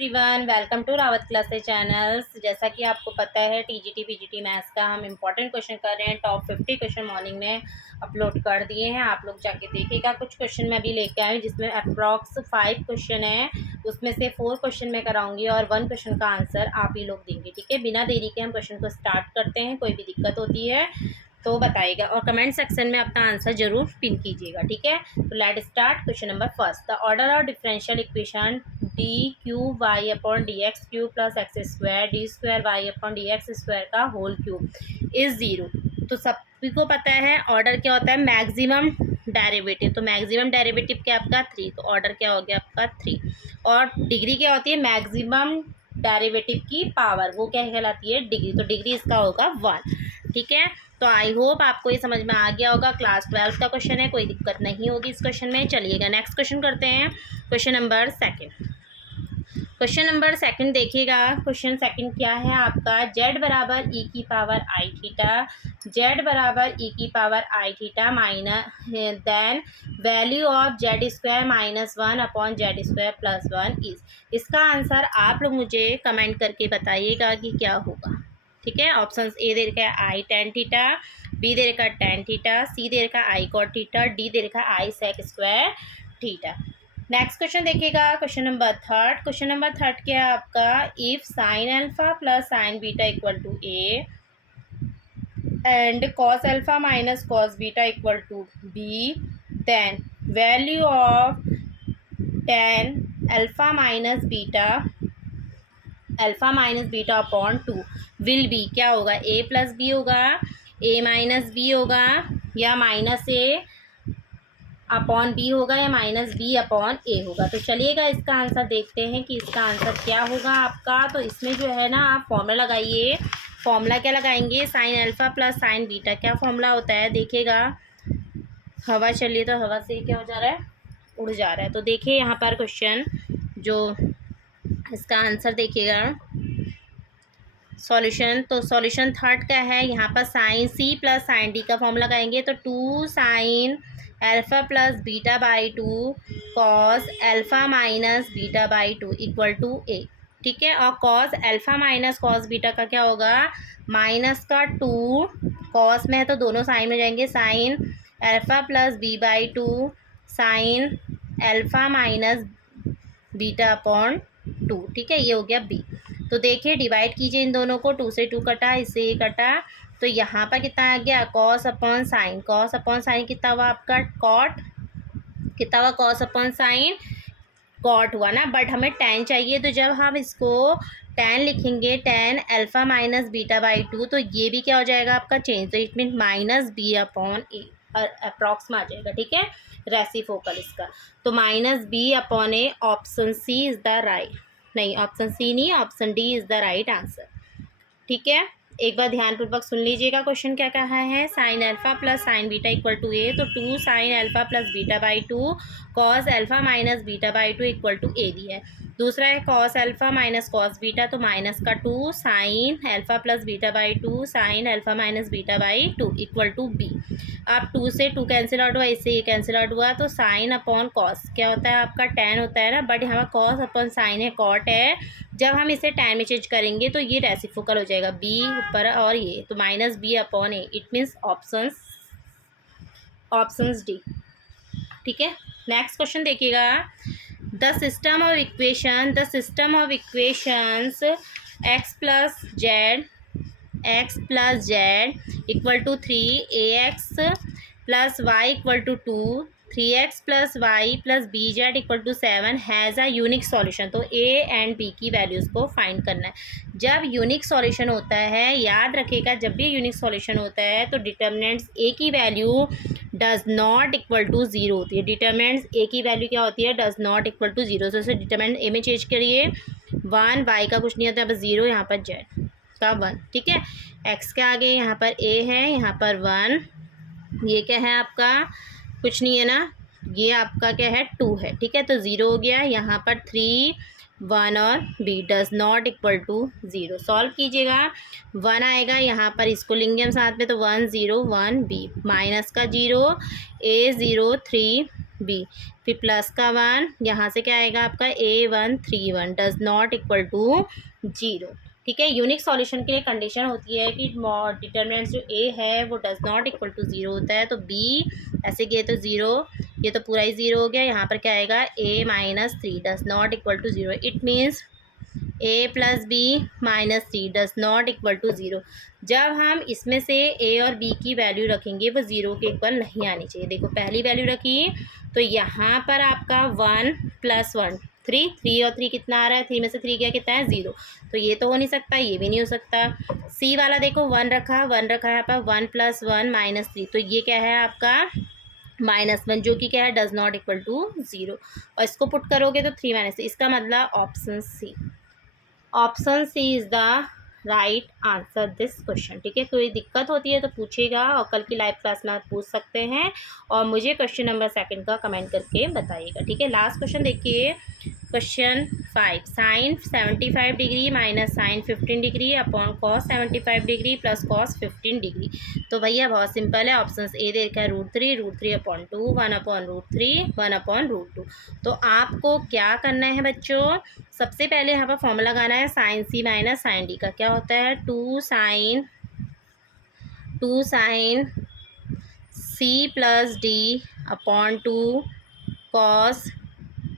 Everyone, welcome to Rawat classes channels. जैसा कि आपको पता है टीजीटी पीजीटी मैथ्स का हम इंपॉर्टेंट क्वेश्चन कर रहे हैं। टॉप 50 क्वेश्चन मॉर्निंग में अपलोड कर दिए हैं, आप लोग जाके देखिएगा। कुछ क्वेश्चन मैं अभी लेके आई हूँ जिसमें अप्रॉक्स 5 क्वेश्चन है, उसमें से 4 क्वेश्चन मैं कराऊंगी और 1 क्वेश्चन का आंसर आप ही लोग देंगे। ठीक है, बिना देरी के हम क्वेश्चन को स्टार्ट करते हैं। कोई भी दिक्कत होती है तो बताइएगा और कमेंट सेक्शन में अपना आंसर जरूर पिन कीजिएगा। ठीक है, तो let start. Question number first, the order of differential equation D cube Y upon D X cube plus X square D square Y upon D X square का whole cube is 0। तो सभी को पता है ऑर्डर क्या होता है, maximum derivative. तो मैक्सिमम डेरिवेटिव क्या आपका 3, तो ऑर्डर क्या हो गया आपका 3। और डिग्री क्या होती है, मैक्सिमम डेरिवेटिव की पावर, वो क्या कहलाती है, डिग्री। तो डिग्री इसका होगा 1। ठीक है, तो आई होप आपको ये समझ में आ गया होगा। क्लास 12 का क्वेश्चन है, कोई दिक्कत नहीं होगी इस क्वेश्चन में। चलिएगा नेक्स्ट क्वेश्चन करते हैं। क्वेश्चन नंबर सेकंड देखिएगा। क्वेश्चन सेकंड क्या है आपका, z बराबर ई की पावर आई थीटा, z बराबर ई की power I theta minus then value of Z square minus 1 upon Z square plus 1 is. इसका आंसर आप लोग मुझे कमेंट करके बताइएगा कि क्या होगा। ठीक है, ऑप्शन ए दे रखा है आई टेन थीटा, बी दे रखा है टेन थीटा, सी दे रखा है आई कॉट थीटा, डी दे रखा है i sec square theta. Next question देखिएगा। क्वेश्चन नंबर थर्ड क्या है आपका, if sine alpha plus sine beta equal to A and cos alpha minus cos beta equal to B, then value of tan alpha minus beta upon 2 will be, क्या होगा, ए plus B होगा, ए minus B होगा, या minus ए upon B होगा, या minus B upon ए होगा। तो चलिएगा इसका आंसर देखते हैं कि इसका आंसर क्या होगा आपका। तो इसमें जो है ना, आप फॉर्मूला लगाइए। फॉर्मूला क्या लगाएंगे, sign alpha plus sine beta. क्या फॉर्मूला होता है देखिएगा, हवा चलिए तो हवा से क्या हो जा रहा है, उड़ जा रहा है। तो देखिए यहाँ पर क्वेश्चन जो इसका आंसर देखिएगा सॉल्यूशन। तो सॉल्यूशन थर्ड का है, यहाँ पर sine C plus sine D का फॉर्मूला लगाएंगे। तो 2 sine alpha plus beta by 2 cos alpha minus beta by 2 equal to A. ठीक है, और cos alpha minus cos beta का क्या होगा, माइनस का 2, कॉस में है तो दोनों साइन में जाएंगे, sine alpha plus B by 2 sine alpha minus beta upon 2। ठीक है, ये हो गया बी। तो देखिए डिवाइड कीजिए इन दोनों को, 2 से 2 कटा, इससे ये कटा, तो यहाँ पर कितना आ गया, cos upon sine. Cos upon sine कितना हुआ आपका, कॉट। कितना हुआ, कॉस अपॉन साइन कॉट हुआ ना, बट हमें टेन चाहिए। तो जब हम इसको टेन लिखेंगे, tan alpha minus beta by 2, तो ये भी क्या हो जाएगा आपका चेंज। तो it mean minus B upon A approx में आ जाएगा। ठीक है, रेसिप्रोकल इसका। तो minus B upon A, option C is the right, नहीं ऑप्शन सी नहीं, option D is the right answer. ठीक है, एक बार ध्यानपूर्वक सुन लीजिएगा क्वेश्चन क्या कहा है, sine alpha plus sine beta equal to A. तो 2 sine alpha plus beta by 2 cos alpha minus beta by 2 equal to A दी है। दूसरा है cos alpha minus cos beta, तो माइनस का 2 sine alpha plus beta by 2 sine alpha minus beta by 2 equal to B. अब 2 से 2 cancel out हुआ, इससे ये कैंसिल आउट हुआ, तो साइन अपॉन कॉस क्या होता है आपका, टेन होता है ना, बट यहाँ कॉस अपॉन साइन है, कॉट है। जब हम इसे टेन में चेंज करेंगे तो ये रेसिप्रोकल हो जाएगा, बी ऊपर और ये, तो minus B upon A, it means options D. ठीक है, नेक्स्ट क्वेश्चन देखिएगा। The system of equations X plus Z equal to 3 A X plus Y equal to 2 3x plus Y plus B Z equal to 7 has a unique solution. तो A and B की values को find करना है। जब unique solution होता है, याद रखिएगा, जब भी यूनिक सॉल्यूशन होता है तो डिटर्मिनेंट्स ए की value does not equal to 0 होती है। डिटर्मिनेंट्स ए की वैल्यू क्या होती है, डज नॉट इक्वल टू 0। तो डिटर्मिनेंट ए में चेंज करिए, 1 वाई का कुछ नहीं होता, यहाँ पर 0, यहाँ पर जेड का 1। ठीक है, एक्स के आगे यहाँ पर ए है, यहाँ पर 1, ये क्या है आपका, कुछ नहीं है ना, ये आपका क्या है 2 है। ठीक है, तो 0 हो गया, यहाँ पर 3 1 और B does not equal to 0। Solve कीजिएगा, 1 आएगा यहाँ पर, इसको लेंगे हम साथ में, तो 1 0 1 बी, माइनस का 0 ए 0 3 बी, फिर प्लस का 1, यहाँ से क्या आएगा आपका A131 does not equal to 0। ठीक है, यूनिक सॉल्यूशन के लिए कंडीशन होती है कि डिटर्मिनेंट्स जो ए है वो डज नॉट इक्वल टू 0 होता है। तो बी ऐसे किए तो 0, ये तो पूरा ही 0 हो गया। यहाँ पर क्या आएगा A-3 does not equal to 0। It means A+B-3 does not equal to 0। जब हम इसमें से ए और बी की वैल्यू रखेंगे वो 0 के इक्वल नहीं आनी चाहिए। देखो पहली वैल्यू रखी तो यहाँ पर आपका 1 + 1 3, 3 और 3 कितना आ रहा है, 3 में से 3 गया कितना है 0। तो ये तो हो नहीं सकता, ये भी नहीं हो सकता। सी वाला देखो 1 रखा है यहाँ पर 1 + 1 - 3, तो ये क्या है आपका -1 जो कि क्या है डज नॉट इक्वल टू 0। और इसको पुट करोगे तो 3 - 3, इसका मतलब option C is the right answer this question. ठीक है, कोई दिक्कत होती है तो पूछेगा और कल की लाइव क्लास में आप पूछ सकते हैं और मुझे क्वेश्चन नंबर 2 का कमेंट करके बताइएगा। ठीक है, लास्ट क्वेश्चन देखिए, question 5, sin 75 degree minus sin 15 degree upon cos 75 degree plus cos 15 degree. तो भैया बहुत सिंपल है, ऑप्शन ए देखा है √3 1/2 1/√2। तो आपको क्या करना है बच्चों, सबसे पहले यहाँ पर फॉर्मूला लगाना है sin c minus sin d का। क्या होता है 2 sin c plus d upon 2 cos,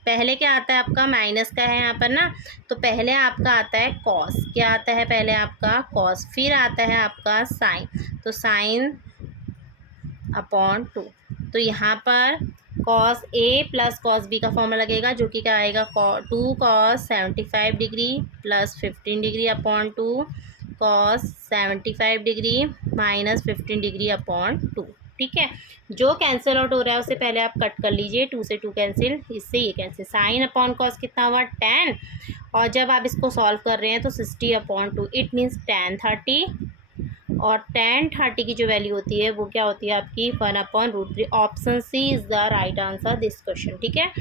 पहले क्या आता है आपका माइनस का है यहाँ पर ना, तो पहले आपका आता है कॉस, क्या आता है पहले आपका कॉस, फिर आता है आपका साइन, तो साइन अपॉन 2। तो यहाँ पर cos A plus cos B का फॉर्मूला लगेगा जो कि क्या आएगा 2 cos 75 degree plus 15 degree upon 2 cos 75 degree minus 15 degree upon 2। ठीक है, जो कैंसिल आउट हो रहा है उससे पहले आप कट कर लीजिए, 2 से 2 कैंसिल, इससे ये कैंसिल, साइन अपॉन कॉस कितना हुआ 10, और जब आप इसको सॉल्व कर रहे हैं तो 60/2, इट मीन्स tan 30, और tan 30 की जो वैल्यू होती है वो क्या होती है आपकी 1/√3। Option C is the right answer this question. ठीक है,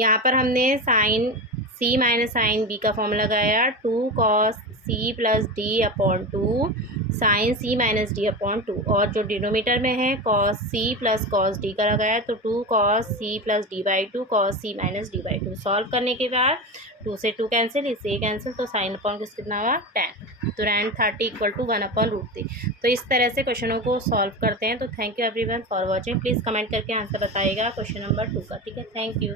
यहाँ पर हमने sine C minus sine B का फॉर्मूला लगाया 2 cos c plus D upon 2 sine C minus D upon 2, और जो डिनोमीटर में है cos c plus cos d का लगाया तो 2 cos c plus d/2 cos c minus d/2। Solve करने के बाद 2 से 2 कैंसिल, इससे कैंसिल, तो साइन अपॉन किस कितना हुआ 10, तो tan 30 = 1/√3। तो इस तरह से क्वेश्चनों को सॉल्व करते हैं। तो thank you everyone for watching, please comment करके आंसर बताइएगा क्वेश्चन नंबर 2 का। ठीक है, थैंक यू।